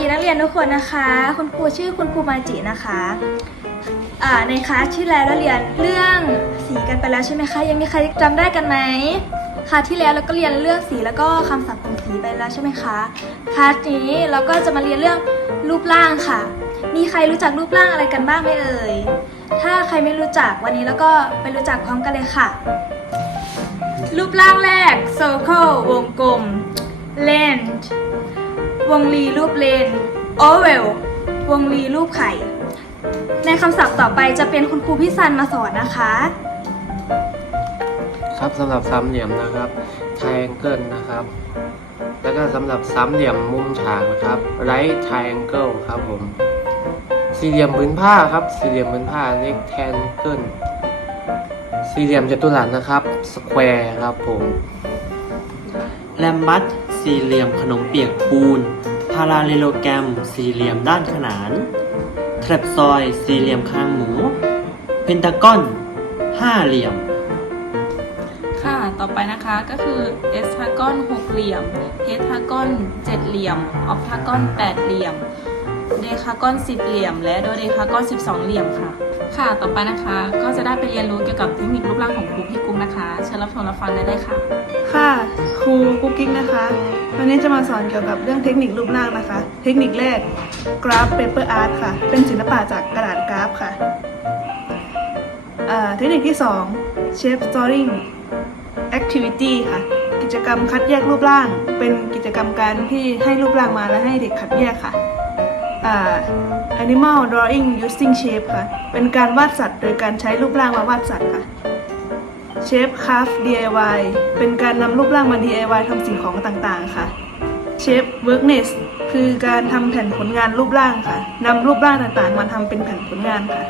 ดีนักเรียนทุกคนนะคะ คุณครูชื่อคุณครูมาจินะคะในคลาสที่แล้วเราเรียนเรื่องสีกันไปแล้วใช่ไหมคะยังมีใครจำได้กันไหมคลาสที่แล้วเราก็เรียนเรื่องสีแล้วก็คำศัพท์ของสีไปแล้วใช่ไหมคะคลาสนี้เราก็จะมาเรียนเรื่องรูปร่างค่ะ มีใครรู้จักรูปร่างอะไรกันบ้างไหมเอ่ยถ้าใครไม่รู้จักวันนี้เราก็ไปรู้จักพร้อมกันเลยค่ะ รูปร่างแรก circle วงกลม length วงรีรูปเลน oval วงรีรูปไข่ ในคำศัพท์ต่อไปจะเป็นคุณครูพี่ซันมาสอนนะคะ ครับสำหรับสามเหลี่ยมนะครับ triangle นะครับ แล้วก็สำหรับสามเหลี่ยมมุมฉากนะครับ right triangle ครับผมสี่เหลี่ยมพื้นผ้าครับ สี่เหลี่ยมพื้นผ้า rectangle สี่เหลี่ยมจัตุรัสนะครับ square ครับผมแลมบัตสี่เหลี่ยมขนมเปียกปูนพาราเลโลแกรม สี่เหลี่ยมด้านขนานแทรปซอย สี่เหลี่ยมคางหมู เพนทากอน ห้าเหลี่ยม ค่ะ ต่อไปนะคะก็คือเอสทากอนหกเหลี่ยมเฮทากอนเจ็ดเหลี่ยม ออฟทากอนแปดเหลี่ยม เดคากอนสิบเหลี่ยม และโดเดคากอนสิบสองเหลี่ยมค่ะ ค่ะ ต่อไปนะคะ ก็จะได้ไปเรียนรู้เกี่ยวกับเทคนิครูปร่างของครูพี่กุ้งนะคะ เชิญรับชมรับฟังได้เลยค่ะ ค่ะ ครูกุ๊กกิ๊กนะคะ วันนี้จะมาสอนเกี่ยวกับเรื่องเทคนิครูปร่างนะคะ เทคนิคแรกกราฟเปเปอร์อาร์ตค่ะ เป็นศิลปะจากกระดาษกราฟค่ะเทคนิคที่2 shape storing activity ค่ะ กิจกรรมคัดแยกรูปร่าง เป็นกิจกรรมการที่ให้รูปร่างมาแล้วให้เด็กคัดแยกค่ะ animal drawing using shape ค่ะ เป็นการวาดสัตว์ โดยการใช้รูปร่างมาวาดสัตว์ค่ะ เชฟคราฟ DIY เป็นการนำรูปร่างมา DIY ทำสิ่งของต่างๆ ค่ะ เชฟเวิร์กเนสคือการทำแผ่นผลงานรูปร่างค่ะนำรูปร่างต่างๆ มาทำเป็นแผ่นผลงานค่ะ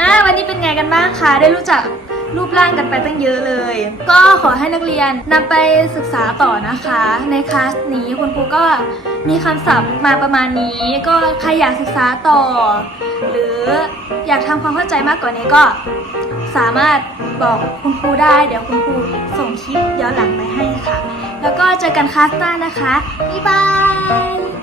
อ่าวันนี้เป็นไงกันบ้างคะ ได้รู้จัก รูปร่างกันไปตั้งเยอะเลย ก็ขอให้นักเรียนนำไปศึกษาต่อนะคะ ในคลาสนี้คุณครูก็มีคำศัพท์มาประมาณนี้ ก็ใครอยากศึกษาต่อ หรืออยากทำความเข้าใจมากกว่านี้ก็สามารถบอกคุณครูได้ เดี๋ยวคุณครูส่งคลิปย้อนหลังไปให้ค่ะ แล้วก็เจอกันคลาสหน้านะคะ บ๊ายบาย